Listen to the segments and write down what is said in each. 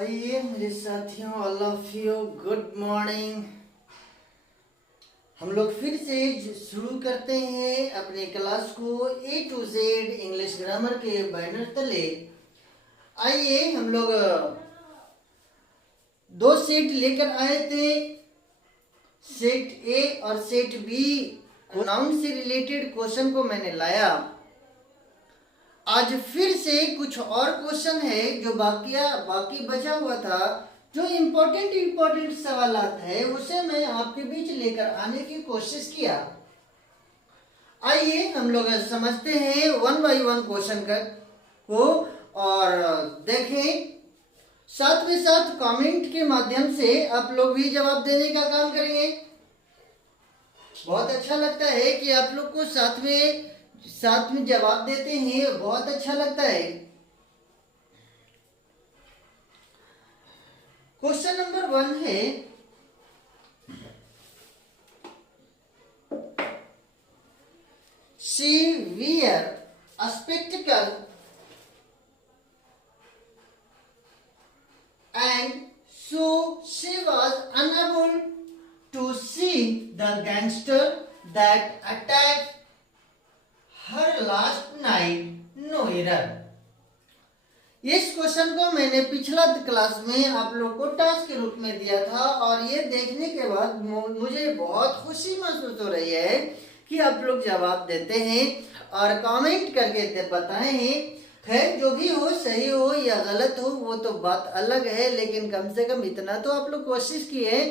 आइए मेरे साथियों, all of you good morning. हम लोग फिर से शुरू करते हैं अपने क्लास को A to Z English grammar के बैनर तले। आइए हम लोग दो सेट लेकर आए थे, सेट ए और सेट बी। नाउन से रिलेटेड क्वेश्चन को मैंने लाया। आज फिर से कुछ और क्वेश्चन है जो बाकी बचा हुआ था, जो इम्पोर्टेंट सवालात है उसे मैं आपके बीच लेकर आने की कोशिश किया। आइए हम लोग समझते हैं वन बाय वन क्वेश्चन को और देखें। साथ में साथ कमेंट के माध्यम से आप लोग भी जवाब देने का काम करेंगे। बहुत अच्छा लगता है कि आप लोग को साथ में जवाब देते हैं, बहुत अच्छा लगता है। क्वेश्चन नंबर 1 है, she wear a spectacle and so she was unable to see the gangster that attacked her last night. No error। इस क्वेश्चन को मैंने पिछला क्लास में आप लोग को टास्क के रूप में दिया था और ये देखने के बाद मुझे बहुत खुशी महसूस हो रही है कि आप लोग जवाब देते हैं और कमेंट करके बताएं हैं। खैर, जो भी हो, सही हो या गलत हो वो तो बात अलग है, लेकिन कम से कम इतना तो आप लोग कोशिश किए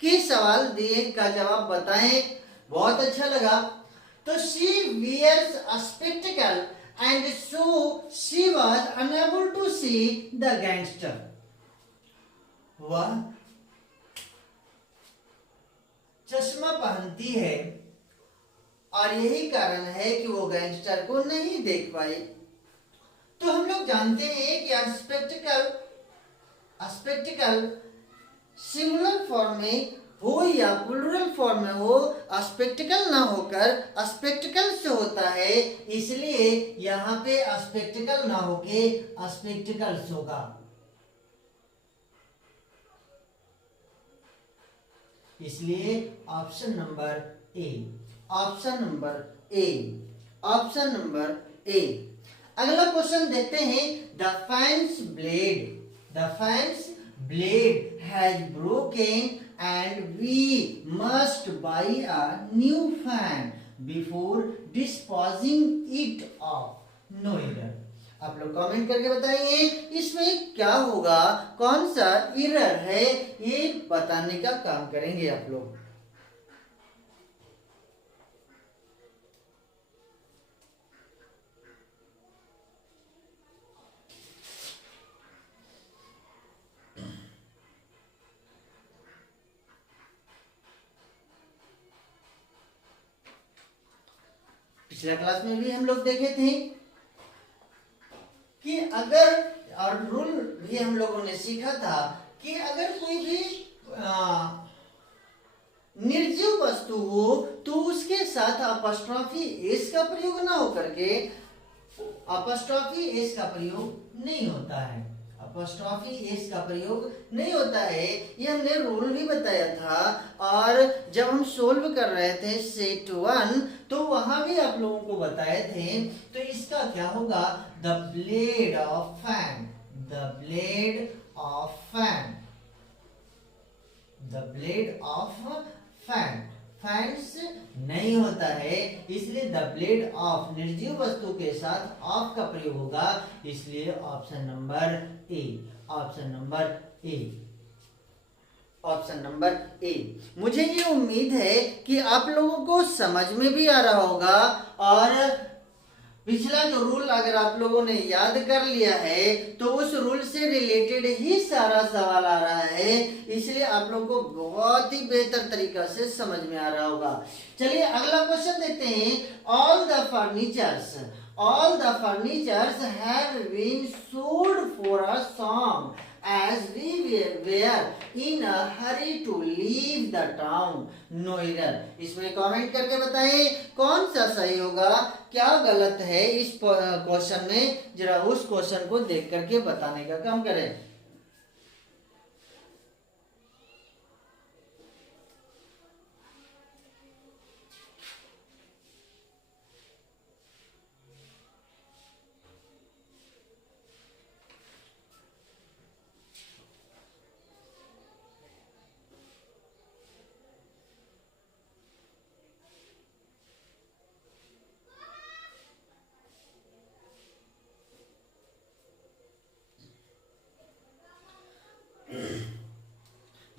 कि सवाल दिए का जवाब बताएं। बहुत अच्छा लगा। तो she wears a spectacle and so she was unable to see the gangster। वह चश्मा पहनती है और यही कारण है कि वो गैंगस्टर को नहीं देख पाई। तो हम लोग जानते हैं कि स्पेक्टिकल सिंगुलर फॉर्म में हो या प्लूरल फॉर्म में हो, स्पेक्टिकल ना होकर स्पेक्टिकल से होता है, इसलिए यहाँ पे स्पेक्टिकल ना होके स्पेक्टिकल्स होगा। इसलिए ऑप्शन नंबर ए। अगला क्वेश्चन देखते हैं। The fans blade has broken and we must buy a new fan before disposing it of। No error। आप लोग कमेंट करके बताएंगे इसमें क्या होगा, कौन सा एरर है, ये बताने का काम करेंगे आप लोग। पिछला क्लास में भी हम लोग देखे थे कि अगर, और रूल भी हम लोगों ने सीखा था कि अगर कोई भी निर्जीव वस्तु हो तो उसके साथ अपॉस्ट्रोफी एस का प्रयोग ना हो करके अपॉस्ट्रोफी एस का प्रयोग नहीं होता है। अपॉस्ट्रोफी एस का प्रयोग नहीं होता है, ये हमने रूल भी बताया था। और जब हम सोल्व कर रहे थे सेट 1 तो वहां भी आप लोगों को बताए थे। तो इसका क्या होगा, the blade of fan, the blade of fan, the blade of fan. Fans नहीं होता है, इसलिए द ब्लेड ऑफ निर्जीव वस्तु के साथ ऑफ का प्रयोग होगा, इसलिए ऑप्शन नंबर ए। मुझे ये उम्मीद है कि आप लोगों को समझ में भी आ रहा होगा और पिछला जो रूल अगर आप लोगों ने याद कर लिया है तो उस रूल से रिलेटेड ही सारा सवाल आ रहा है, इसलिए आप लोगों को बहुत ही बेहतर तरीका से समझ में आ रहा होगा। चलिए अगला क्वेश्चन देखते हैं। All the furnitures have been sold for a song as we were in a hurry to leave the town। No error। इसमें कमेंट करके बताएं कौन सा सही होगा, क्या गलत है इस क्वेश्चन में। जरा उस क्वेश्चन को देख करके बताने का काम करें।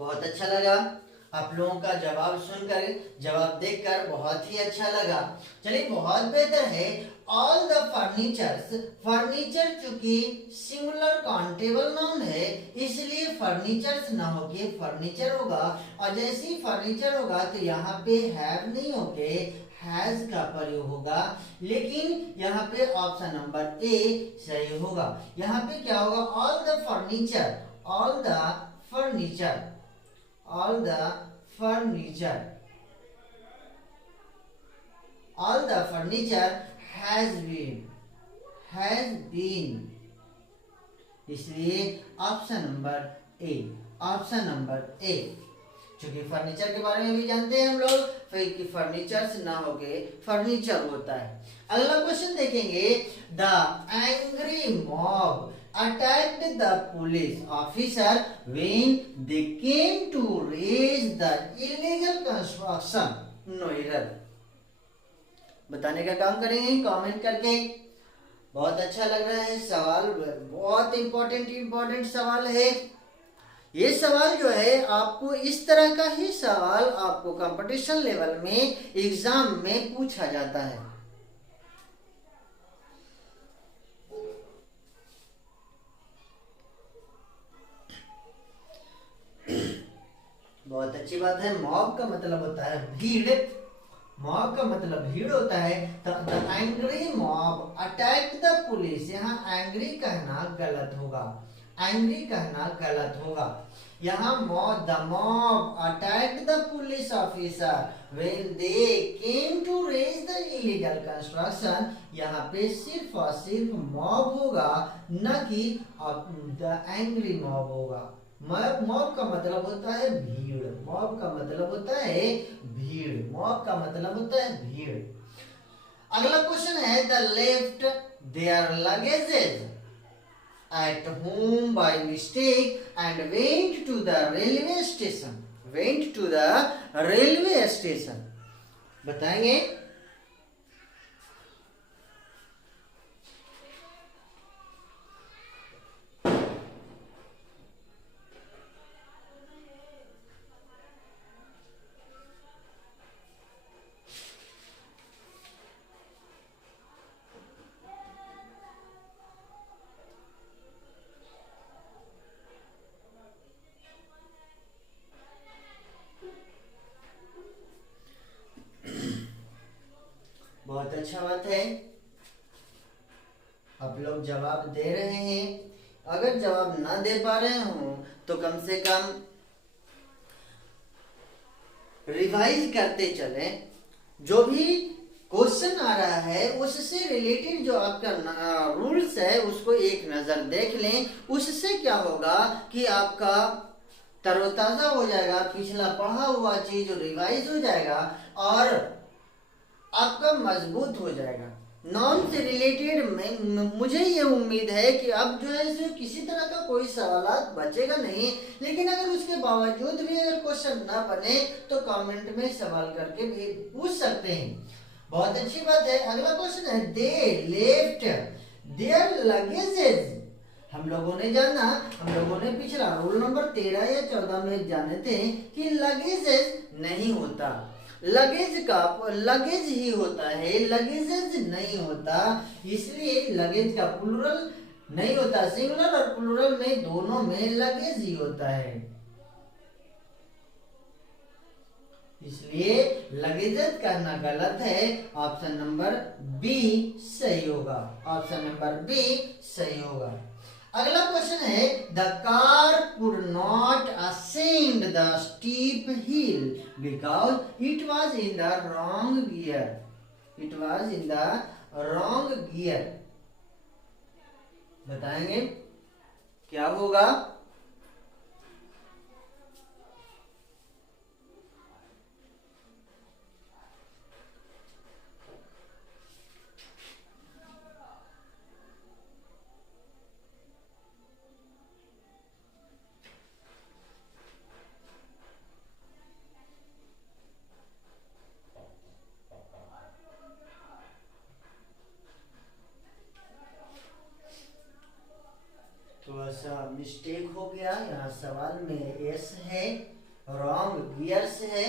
बहुत अच्छा लगा। आप लोगों का जवाब सुनकर, जवाब देखकर बहुत ही अच्छा लगा। चलिए, बहुत बेहतर है। ऑल द फर्नीचर्स, फर्नीचर चूंकि सिंगुलर काउंटेबल नाउन है, इसलिए फर्नीचर्स ना होके फर्नीचर होगा। और जैसे ही फर्नीचर होगा तो यहाँ पे हैव नहीं होके हैज का प्रयोग होगा। लेकिन यहाँ पे ऑप्शन नंबर ए सही होगा। यहाँ पे क्या होगा? All the furniture, all the furniture, all the furniture, all the furniture has been, इसलिए option number A, option number ए। क्योंकि फर्नीचर के बारे में भी जानते हैं हम लोग, फिर कि फर्नीचर्स ना होके फर्नीचर होता है। अगला क्वेश्चन देखेंगे। The angry mob attacked the police officer when they came to raise the illegal construction. No error. बताने का काम करेंगे कमेंट करके। बहुत अच्छा लग रहा है सवाल, बहुत इंपॉर्टेंट सवाल है। ये सवाल जो है आपको इस तरह का ही सवाल आपको कंपटीशन लेवल में एग्जाम में पूछा जाता है। बहुत अच्छी बात है। मॉब का मतलब होता है भीड़, मॉब का मतलब भीड़ होता है। The angry mob attack the police, यहाँ एंग्री कहना गलत होगा, एंग्री कहना गलत होगा। यहाँ the mob attack the police officer when they came to raze the illegal construction, यहाँ पे सिर्फ और सिर्फ मॉब होगा, न कि द एंग्री मॉब होगा। मॉब का मतलब होता है भीड़, मॉब का मतलब होता है भीड़, मॉब का मतलब होता है भीड़। अगला क्वेश्चन है। The left their luggages at home by mistake and went to the railway station, went to the railway station. बताएंगे? बहुत अच्छा बात है, आप लोग जवाब दे रहे हैं। अगर जवाब ना दे पा रहे हो तो कम से कम रिवाइज करते चले। जो भी क्वेश्चन आ रहा है उससे रिलेटेड जो आपका रूल्स है उसको एक नजर देख लें। उससे क्या होगा कि आपका तरोताजा हो जाएगा, पिछला पढ़ा हुआ चीज रिवाइज हो जाएगा और आपका मजबूत हो जाएगा। नॉन से रिलेटेड मुझे ये उम्मीद है कि अब जो है इसमें किसी तरह का कोई सवाल बचेगा नहीं, लेकिन अगर उसके बावजूद भी अगर क्वेश्चन ना बने तो कमेंट में सवाल करके भी पूछ सकते हैं। बहुत अच्छी बात है। अगला क्वेश्चन है। दे लेफ्ट देयर लगेजेस, हम लोगों ने जाना, हम लोगों ने पिछला रूल नंबर 13 या 14 में जाने थे कि लगेजेस नहीं होता, लगेज का लगेज ही होता है, लगेजेस नहीं होता। इसलिए लगेज का प्लूरल नहीं होता, सिंगुलर और प्लूरल में दोनों में लगेज ही होता है। इसलिए लगेजेस कहना गलत है। ऑप्शन नंबर बी सही होगा, ऑप्शन नंबर बी सही होगा। अगला क्वेश्चन है। The car could not ascend the steep hill because it was in the wrong gear, it was in the wrong gear. बताएंगे क्या होगा? थोड़ा सा मिस्टेक हो गया, यहाँ सवाल में एस है, रॉन्ग गियर्स है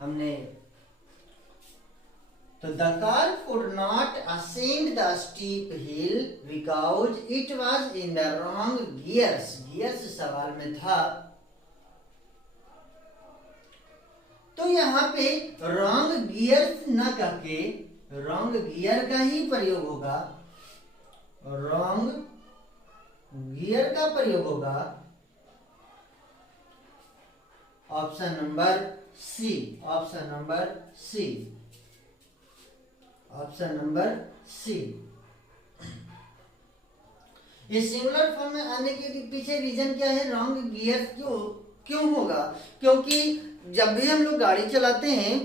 हमने। तो the car could not ascend the steep hill because it was in the wrong gears। Gears सवाल में था, तो यहाँ पे रॉन्ग गियर्स न करके रॉन्ग गियर का ही प्रयोग होगा, रॉन्ग गियर का प्रयोग होगा option number C, option number C, option number C. ये सिंगुलर फॉर्म में आने के पीछे रीजन क्या है? रॉन्ग गियर क्यों होगा? क्योंकि जब भी हम लोग गाड़ी चलाते हैं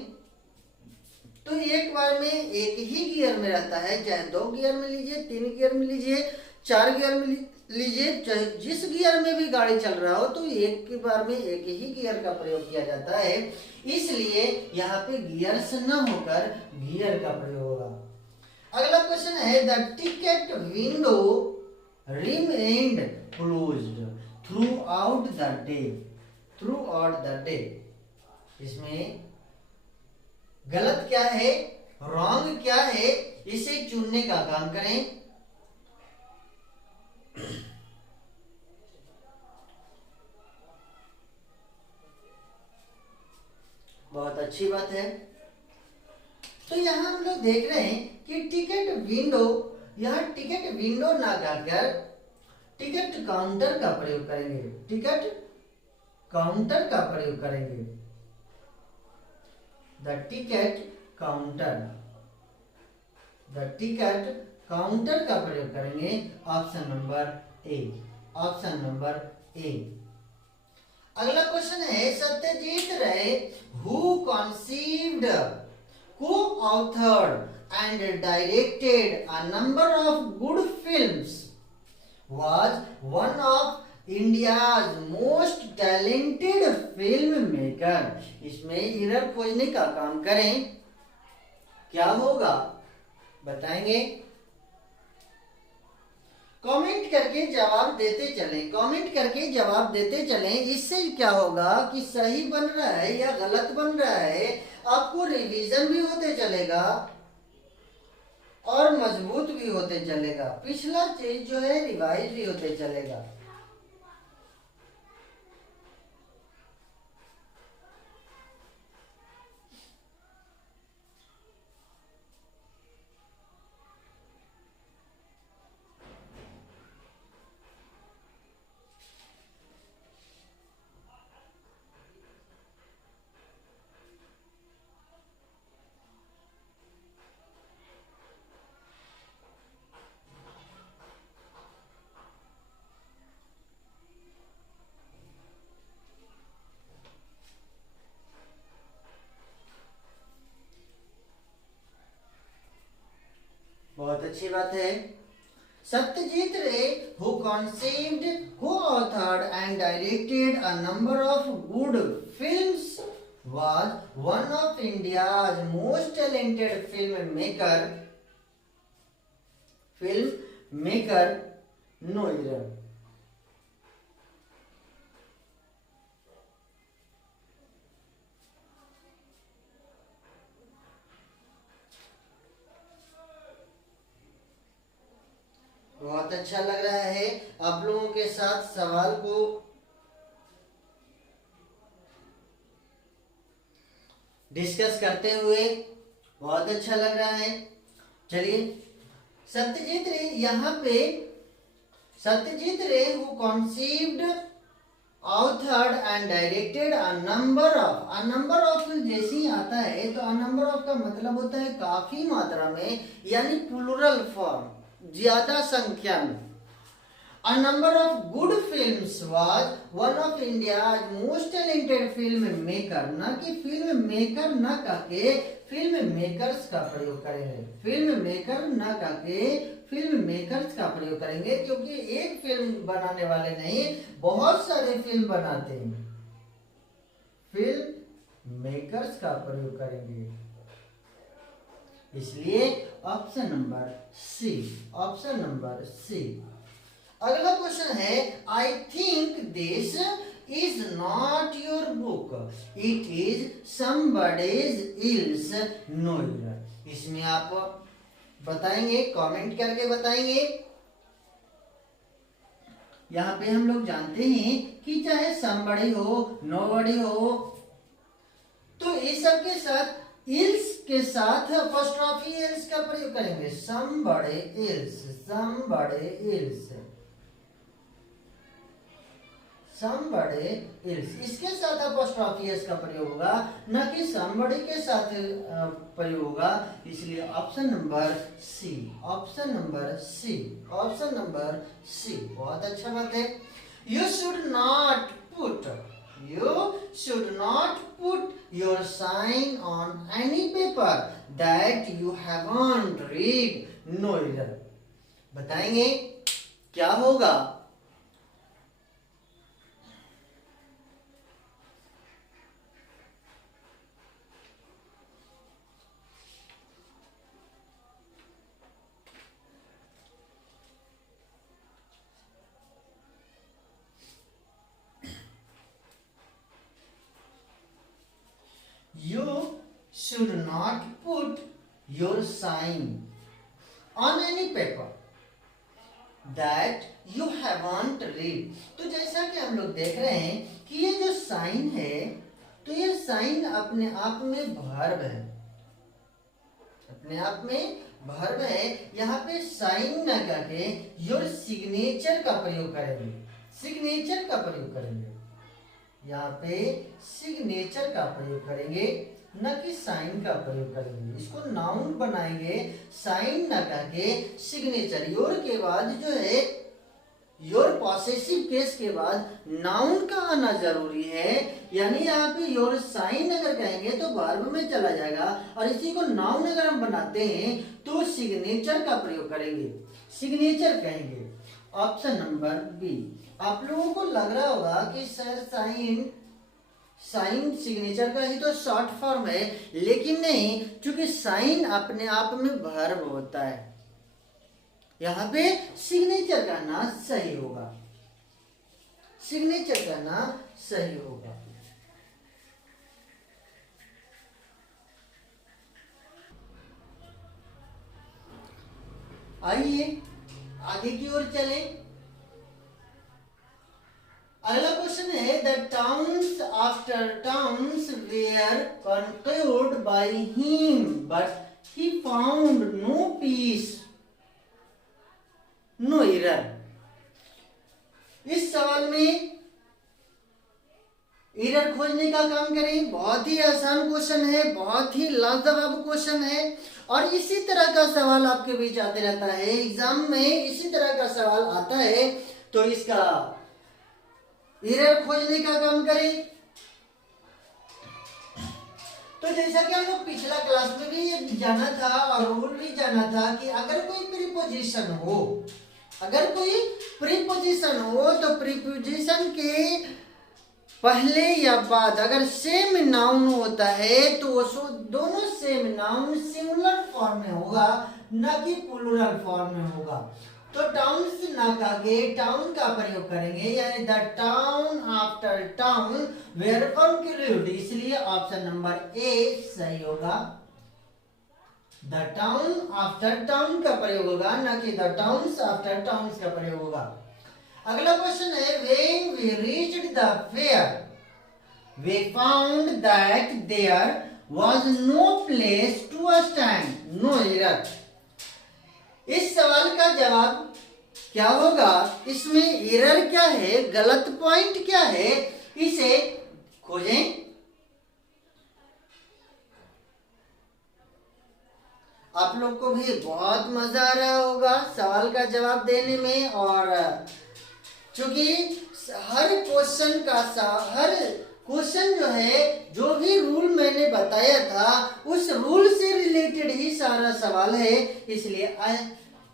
तो एक बार में एक ही गियर में रहता है, चाहे 2 गियर में लीजिए, 3 गियर में लीजिए, 4 गियर में लीजिए, चाहे जिस गियर में भी गाड़ी चल रहा हो, तो एक के बार में एक ही गियर का प्रयोग किया जाता है। इसलिए यहाँ पे गियर्स न होकर गियर का प्रयोग होगा। अगला क्वेश्चन है the ticket window remained closed through out the day, through out the day. इसमें गलत क्या है, रॉन्ग क्या है, इसे चुनने का काम करें। बहुत अच्छी बात है। तो यहां हम लोग देख रहे हैं कि टिकट विंडो, यहां टिकट विंडो ना कहकर टिकट काउंटर का प्रयोग करेंगे, टिकट काउंटर का प्रयोग करेंगे। The ticket counter, the ticket counter का प्रयोग करेंगे। Option number A, option number A. अगला क्वेश्चन है Satyajit Ray who कॉन्सीव्ड, co-authored and directed a number of good films was one of India's most talented filmmaker। इसमें error खोजने का काम करें, क्या होगा बताएंगे? कमेंट करके जवाब देते चलें, कमेंट करके जवाब देते चलें। इससे क्या होगा कि सही बन रहा है या गलत बन रहा है, आपको रिवीजन भी होते चलेगा और मजबूत भी होते चलेगा। पिछला चीज जो है रिवाइज भी होते चलेगा। बहुत अच्छी बात है। सत्यजीत रे who conceived, co-authored and directed a number of good films was one of India's most talented filmmaker, no error। बहुत अच्छा लग रहा है आप लोगों के साथ सवाल को डिस्कस करते हुए, बहुत अच्छा लग रहा है। चलिए सत्यजीत रे, यहाँ पे Satyajit Ray who conceived, authored and directed a number of जैसे ही आता है तो अ नंबर ऑफ का मतलब होता है काफी मात्रा में, यानी प्लूरल फॉर्म, ज्यादा संख्या में। A number of good films was one of India's most talented filmmaker। ना कि फिल्म मेकर न कहके फिल्म मेकर्स का प्रयोग करेंगे, फिल्म मेकर न कहके फिल्म मेकर्स का प्रयोग करेंगे, क्योंकि एक फिल्म बनाने वाले नहीं, बहुत सारे फिल्म बनाते हैं, फिल्म मेकर्स का प्रयोग करेंगे। इसलिए option number C, option number C. अगला क्वेश्चन है I think this is not your book. It is somebody's else. No error. इसमें आप बताएंगे, कमेंट करके बताएंगे। यहाँ पे हम लोग जानते हैं कि चाहे somebody हो, nobody हो, तो इस सब के साथ इल्स के साथ अपॉस्ट्रोफी एल्स का प्रयोग करेंगे। somebody else, somebody else, somebody else, इसके साथ अपॉस्ट्रोफी एल्स का प्रयोग होगा, न कि somebody के साथ प्रयोग होगा। इसलिए option number C, option number C, option number C बहुत अच्छा बात है। You should not put, you should not put your sign on any paper that you haven't read. No error. बताएंगे क्या होगा? You should not put your sign on any paper that you haven't read. तो जैसा कि हम लोग देख रहे हैं कि ये जो साइन है, तो ये साइन अपने आप में वर्ब है, अपने आप में वर्ब है। यहाँ पे साइन न करके योर सिग्नेचर का प्रयोग करेंगे, सिग्नेचर का प्रयोग करेंगे। यहाँ पे सिग्नेचर का प्रयोग करेंगे, न कि साइन का प्रयोग करेंगे। इसको नाउन बनाएंगे, साइन न करके सिग्नेचर। योर के बाद जो है, योर पॉसेसिव केस के बाद नाउन का आना जरूरी है। यानी यहाँ पे योर साइन अगर कहेंगे तो वर्ब में चला जाएगा, और इसी को नाउन अगर हम बनाते हैं तो सिग्नेचर का प्रयोग करेंगे, सिग्नेचर कहेंगे। Option number B. आप लोगों को लग रहा होगा कि सर साइन, साइन सिग्नेचर का ही तो शॉर्ट फॉर्म है, लेकिन नहीं, क्योंकि साइन अपने आप में वर्ब होता है। यहाँ पे सिग्नेचर करना सही होगा, सिग्नेचर करना सही होगा। आइए आगे की ओर चले। अगला क्वेश्चन है, the towns after towns were conquered by him but he found no peace, no error. इस सवाल में एरर खोजने का काम करें। बहुत ही आसान क्वेश्चन है, बहुत ही लाजवाब क्वेश्चन है, और इसी तरह का सवाल आपके बीच आते रहता है एग्जाम में, इसी तरह का सवाल आता है, तो इसका एरर खोजने का काम करें। तो जैसा कि हम लोग पिछला क्लास में भी जाना था और रूल भी जाना था कि अगर कोई प्रीपोजिशन हो, अगर कोई प्रीपोजिशन हो, तो प्रीपोजिशन के पहले या बाद अगर सेम नाउन होता है तो दोनों सेम नाउन सिंगुलर फॉर्म में होगा, न कि प्लूरल फॉर्म में होगा। तो टाउन से ना कहे टाउन का प्रयोग करेंगे, यानी the town after town were conquered, इसलिए ऑप्शन नंबर ए सही होगा। द टाउन आफ्टर टाउन का प्रयोग होगा, न कि द टाउन्स आफ्टर टाउन्स का प्रयोग होगा। अगला क्वेश्चन है, when we reached the fair we found that there was no place to stand, no error. इस सवाल का जवाब क्या होगा? इसमें एरर क्या है, गलत पॉइंट क्या है, इसे खोजें। आप लोग को भी बहुत मजा आ रहा होगा सवाल का जवाब देने में, और चूंकि हर क्वेश्चन जो है, जो भी रूल मैंने बताया था उस रूल से रिलेटेड ही सारा सवाल है, इसलिए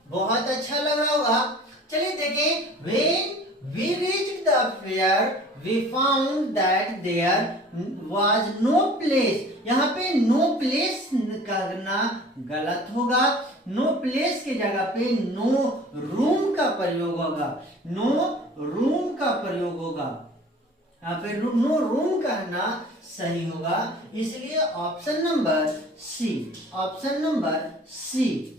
बहुत अच्छा लग रहा होगा। चलिए देखें, when we reached the fair we found that there was no place, यहाँ पे no place करना गलत होगा। no place की जगह पे no room का प्रयोग होगा, no room का प्रयोग होगा। यहाँ पे नो रूम कहना सही होगा, इसलिए option number C, option number C.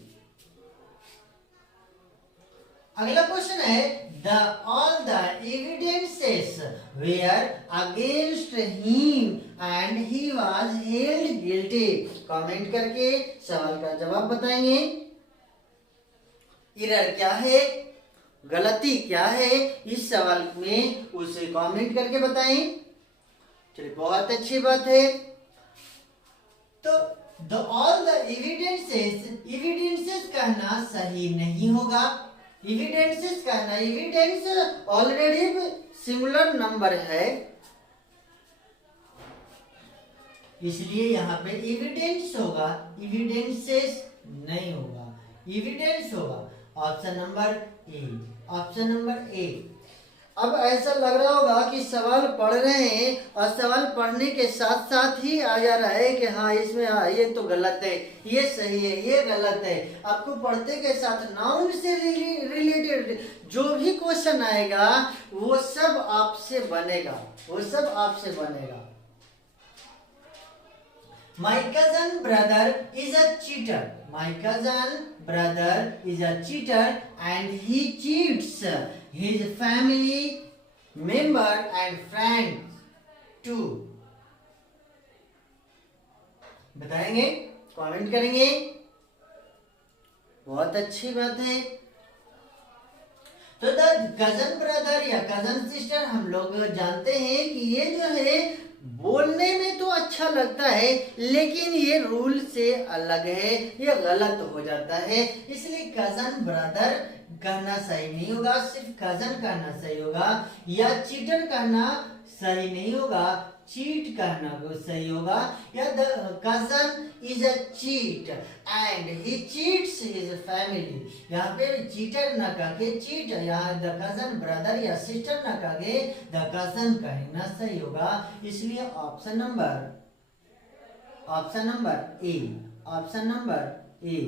अगला क्वेश्चन है the all the evidences were against him and he was held guilty. Comment करके सवाल का जवाब बताएंगे। एरर क्या है, गलती क्या है इस सवाल में, उसे कमेंट करके बताएं। चलिए बहुत अच्छी बात है। तो the all the evidences, evidences कहना सही नहीं होगा। एविडेंसेस कहना, एविडेंस ऑलरेडी सिंगुलर नंबर है, इसलिए यहाँ पे एविडेंस होगा, एविडेंसेस नहीं होगा, एविडेंस होगा। Option number A, option number ए। अब ऐसा लग रहा होगा कि सवाल पढ़ रहे हैं और सवाल पढ़ने के साथ साथ ही आ जा रहा है कि हाँ इसमें हाँ ये तो गलत है, ये सही है, ये गलत है। आपको पढ़ते के साथ नाउन से रिलेटेड जो भी क्वेश्चन आएगा वो सब आपसे बनेगा, वो सब आपसे बनेगा। My cousin brother is a cheater. My cousin brother is a cheater and he cheats his family member and friends too. बताएंगे, कमेंट करेंगे। बहुत अच्छी बात है। तो द कजन ब्रदर या कजन सिस्टर हम लोग जानते हैं कि ये जो है बोलने में तो अच्छा लगता है लेकिन ये रूल से अलग है, ये गलत हो जाता है, इसलिए कजन ब्रदर कहना सही नहीं होगा, सिर्फ कजन कहना सही होगा। या चीटर कहना सही नहीं होगा, चीट कहना सही होगा। या the cousin is a cheat and he cheats his family. यहाँ पे चीटर न कहे चीट, यहाँ द कजन ब्रदर या सिस्टर न कहे द कजन कहना सही होगा, इसलिए option number A, option number A.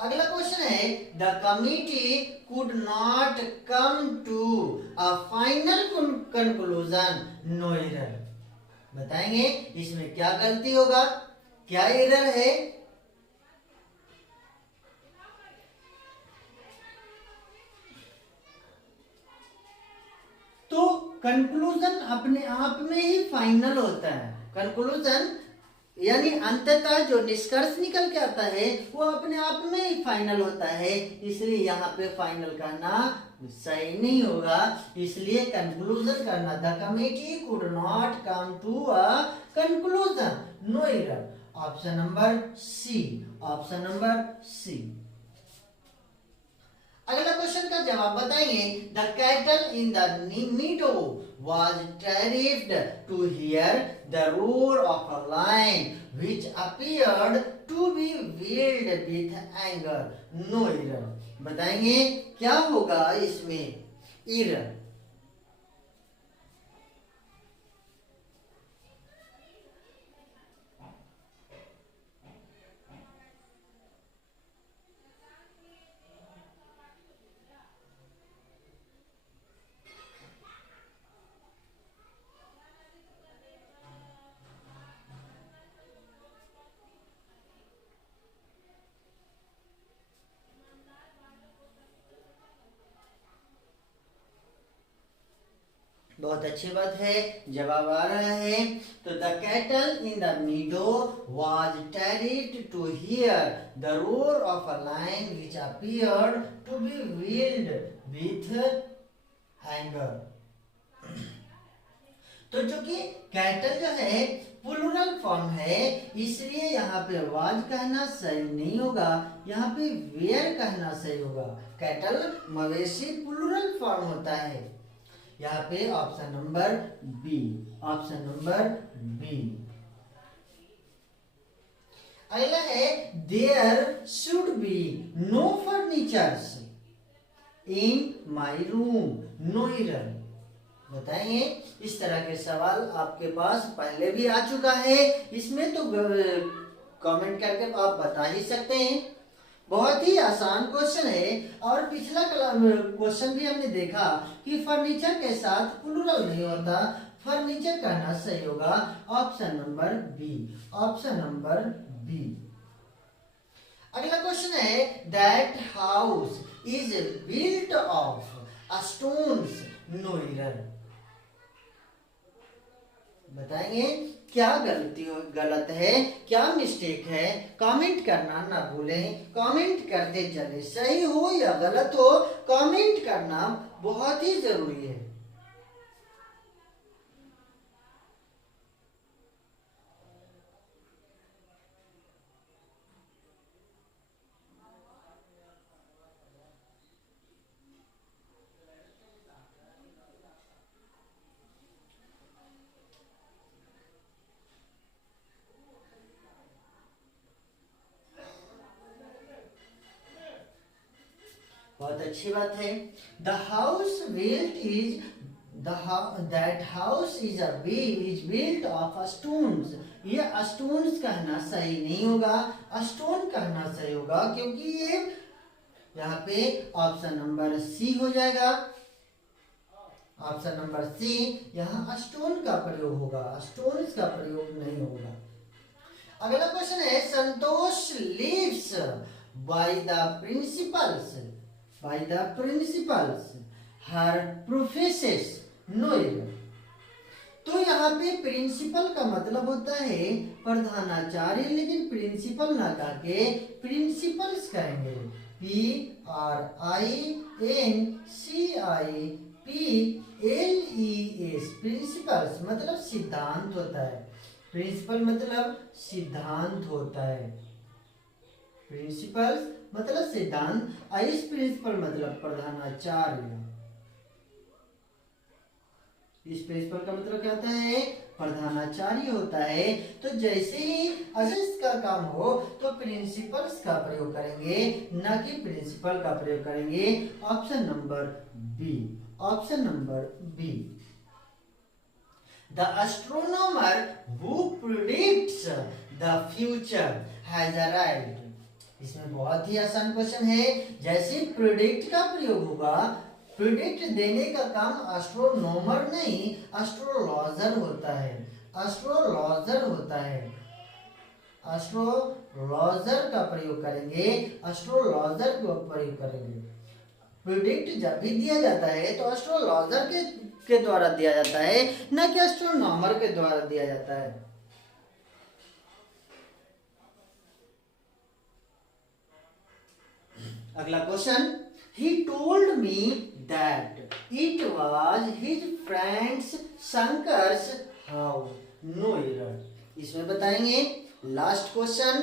अगला क्वेश्चन है the committee could not come to a final conclusion, no error. बताएंगे इसमें क्या गलती होगा, क्या एरर है। तो कंक्लूजन अपने आप में ही फाइनल होता है। कंक्लूजन यानी अंततः जो निष्कर्ष निकल के आता है वो अपने आप में ही फाइनल होता है, इसलिए यहाँ पे फाइनल करना सही नहीं होगा, इसलिए कंक्लूजन करना। The committee could not come to a conclusion, no error. Option number C, option number C. अगला क्वेश्चन का जवाब बताएंगे the cattle in the meadow was terrified to hear the roar of a lion which appeared to be wild with anger, no error। बताएंगे क्या होगा इसमें error. बहुत अच्छी बात है, जवाब आ रहा है। तो the cattle in the meadow was terrified to hear the roar of a lion which appeared to be wild with anger. तो जो कि कैटल जो है प्लूरल फॉर्म है, इसलिए यहाँ पे वाज कहना सही नहीं होगा, यहाँ पे वेयर कहना सही होगा। कैटल मवेशी प्लूरल फॉर्म होता है। यहाँ पे option number B, option number B. अगला है there should be no furnitures in my room, no error. बताएंगे इस तरह के सवाल आपके पास पहले भी आ चुका है, इसमें तो कमेंट करके आप बता ही सकते हैं। बहुत ही आसान क्वेश्चन है। और पिछला क्वेश्चन भी हमने देखा कि फर्नीचर के साथ प्लूरल नहीं होता, फर्नीचर कहना सही होगा option number B, option number B. अगला क्वेश्चन है that house is built of stones, no error. बताएंगे क्या गलत है, क्या मिस्टेक है। कमेंट करना ना भूलें, कमेंट करते चले, सही हो या गलत हो कमेंट करना बहुत ही जरूरी है। बहुत अच्छी बात है। The house built is that house is built of stones. ये स्टोन्स कहना सही नहीं होगा, स्टोन कहना सही होगा, क्योंकि ये यहाँ पे ऑप्शन नंबर सी हो जाएगा, ऑप्शन नंबर सी। यहाँ स्टोन का प्रयोग होगा, स्टोन्स का प्रयोग नहीं होगा। अगला क्वेश्चन है Santosh lives by the principles, by the principals her professes no error। तो यहाँ पे प्रिंसिपल का मतलब होता है प्रधानाचार्य, लेकिन प्रिंसिपल ना कह के प्रिंसिपल्स कहेंगे, PRINCIPLES, प्रिंसिपल्स मतलब सिद्धांत होता है, प्रिंसिपल मतलब सिद्धांत होता है, प्रिंसिपल्स मतलब सिद्धांत, आइस प्रिंसिपल मतलब प्रधानाचार्य। इस प्रिंसिपल का मतलब क्या होता है, प्रधानाचार्य होता है। तो जैसे ही असिस्ट का काम हो तो प्रिंसिपल्स का प्रयोग करेंगे, न कि प्रिंसिपल का प्रयोग करेंगे। Option number B, option number B. The astronomer who predicts the future has arrived. इसमें बहुत ही आसान क्वेश्चन है। जैसे प्रिडिक्ट का प्रयोग होगा, प्रिडिक्ट देने का काम एस्ट्रोनॉमर नहीं एस्ट्रोलॉजर होता है, एस्ट्रोलॉजर होता है, एस्ट्रोलॉजर का प्रयोग करेंगे, एस्ट्रोलॉजर का प्रयोग करेंगे। प्रिडिक्ट जब भी दिया जाता है तो एस्ट्रोलॉजर के द्वारा दिया जाता है, न कि एस्ट्रोनॉमर के द्वारा दिया जाता है। अगला question, he told me that it was his friend's Shankar's house, no error। इसमें बताएंगे लास्ट क्वेश्चन।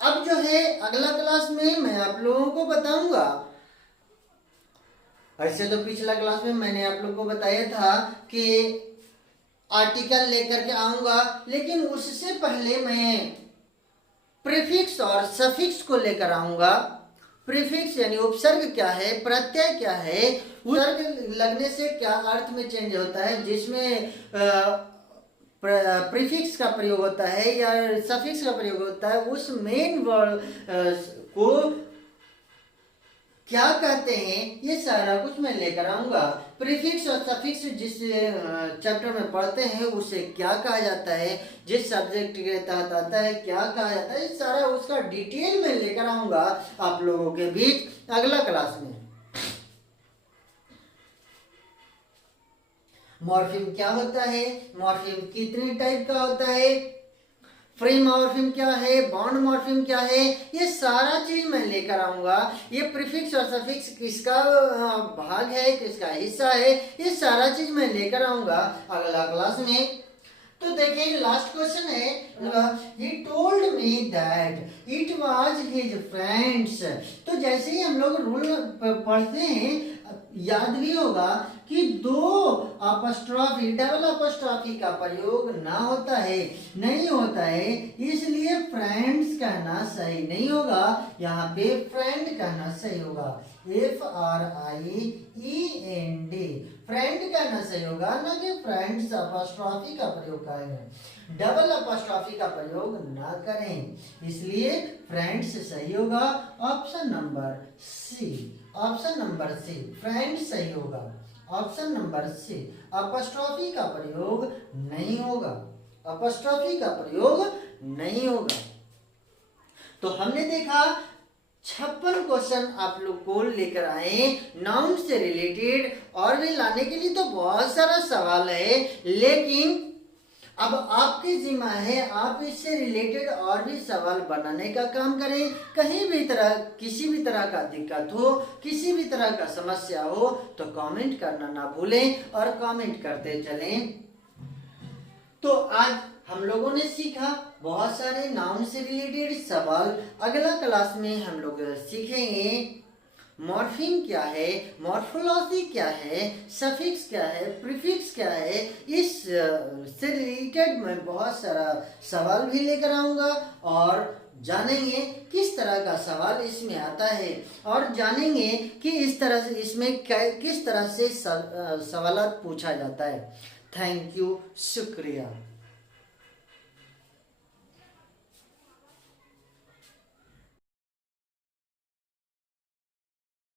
अब जो है अगला क्लास में मैं आप लोगों को बताऊंगा, ऐसे तो पिछला क्लास में मैंने आप लोगों को बताया था कि आर्टिकल लेकर के आऊंगा, लेकिन उससे पहले मैं प्रीफिक्स और सफिक्स को लेकर आऊंगा। प्रीफिक्स यानी उपसर्ग क्या है, प्रत्यय क्या है, उपसर्ग लगने से क्या अर्थ में चेंज होता है, जिसमें प्रीफिक्स का प्रयोग होता है या सफिक्स का प्रयोग होता है, उस मेन वर्ड को क्या कहते हैं, ये सारा कुछ मैं लेकर आऊंगा। प्रीफिक्स और सफिक्स जिस चैप्टर में पढ़ते हैं उसे क्या कहा जाता है, जिस सब्जेक्ट के तहत आता है क्या कहा जाता है, सारा उसका डिटेल में लेकर आऊंगा आप लोगों के बीच अगला क्लास में। मॉर्फिम क्या होता है, मॉर्फिम कितने टाइप का होता है, फ्री मॉर्फिम क्या है, बॉन्ड मॉर्फिम क्या है, ये सारा चीज मैं लेकर आऊंगा। ये प्रीफिक्स और सफिक्स किसका भाग है, किसका हिस्सा है, ये सारा चीज मैं लेकर आऊंगा अगला क्लास में। तो देखिए लास्ट क्वेश्चन है, he told me that it was his friends। तो जैसे ही हम लोग रूल पढ़ते हैं याद भी होगा कि दो अपस्ट्रॉफी डबल अपस्ट्रॉफी का प्रयोग ना होता है, नहीं होता है, इसलिए फ्रेंड्स कहना सही नहीं होगा, यहाँ पे फ्रेंड कहना सही होगा, FRIEND, फ्रेंड कहना सही होगा, ना कि फ्रेंड्स अपस्ट्रॉफी का प्रयोग करेंगे। डबल अपॉस्ट्रॉफी का प्रयोग ना करें। इसलिए फ्रेंड्स सही होगा option number C. Option number C friends सही होगा। ऑप्शन नंबर सी अपॉस्ट्रॉफी का प्रयोग नहीं होगा। अपॉस्ट्रॉफी का प्रयोग नहीं होगा। तो हमने देखा 56 क्वेश्चन आप लोग को लेकर आए नाउन से रिलेटेड, और भी लाने के लिए तो बहुत सारा सवाल है, लेकिन अब आपकी जिम्मा है आप इससे रिलेटेड और भी सवाल बनाने का काम करें। कहीं भी तरह किसी भी तरह का दिक्कत हो, किसी भी तरह का समस्या हो तो कमेंट करना ना भूलें और कमेंट करते चलें। तो आज हम लोगों ने सीखा बहुत सारे नाउन से रिलेटेड सवाल। अगला क्लास में हम लोग सीखेंगे मॉर्फिम क्या है, मॉर्फोलॉजी क्या है, सफिक्स क्या है, प्रीफिक्स क्या है। इस से रिलेटेड मैं बहुत सारा सवाल भी लेकर आऊँगा और जानेंगे किस तरह का सवाल इसमें आता है, और जानेंगे कि इस तरह से इसमें किस तरह से सवाल पूछा जाता है। थैंक यू, शुक्रिया।